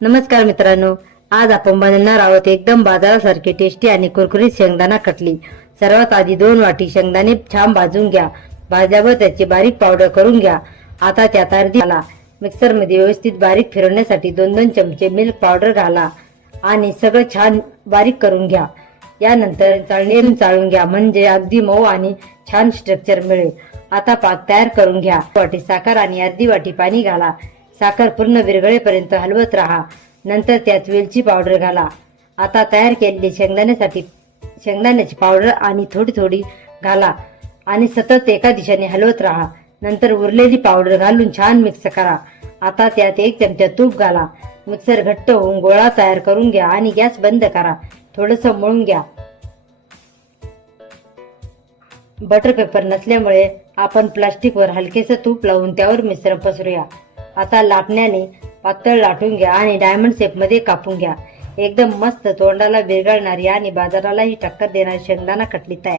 नमस्कार मित्रांनो, आज आपण बनवणार आहोत एकदम बाजारासारखी टेस्टी आणि कुरकुरीत शेंगदाणा कटली। सर्वात आधी 2 वाटी शेंगदाणे छान भाजून घ्या। भाजल्यावर त्याची बारीक पावडर करून घ्या। आता त्यात अर्धी घाला। मिक्सर मध्ये व्यवस्थित बारीक फिरवण्यासाठी 2-2 चमचे मिल्क पावडर घाला आणि सगळं छान बारीक करून घ्या। यानंतर चाळणीने चाळून घ्या, म्हणजे अगदी मऊ आणि छान स्ट्रक्चर मिळेल। आता पाक तयार करून घ्या। वाटी साखर आणि अर्धी वाटी पाणी घाला। साखर पूर्ण विरघळेपर्यंत हलवत राहा। नंतर त्यात वेलची पावडर घाला। आता तयार केलेली शेंगदाण्याची पावडर आणि थोडी थोडी घाला आणि सतत एका दिशेने हलवत राहा। नंतर उरलेली पावडर घालून छान मिक्स करा। आता त्यात 1 चमचा तूप घाला। मिक्सर घट्ट होऊन गोळा तयार करून घ्या आणि गॅस बंद करा। थोडंसं मळून घ्या। बटर पेपर नसल्यामुळे आपण प्लास्टिकवर हलकेसं तूप लावून त्यावर मिश्रण पसरूया। आता लाटण्याने पातळ लाटून घ्या आणि डायमंड शेप मध्ये कापून घ्या। एकदम मस्त तोंडाला विरघळणारी आणि बाजारालाही टक्कर देणारी शेंगदाणा कटली तयार।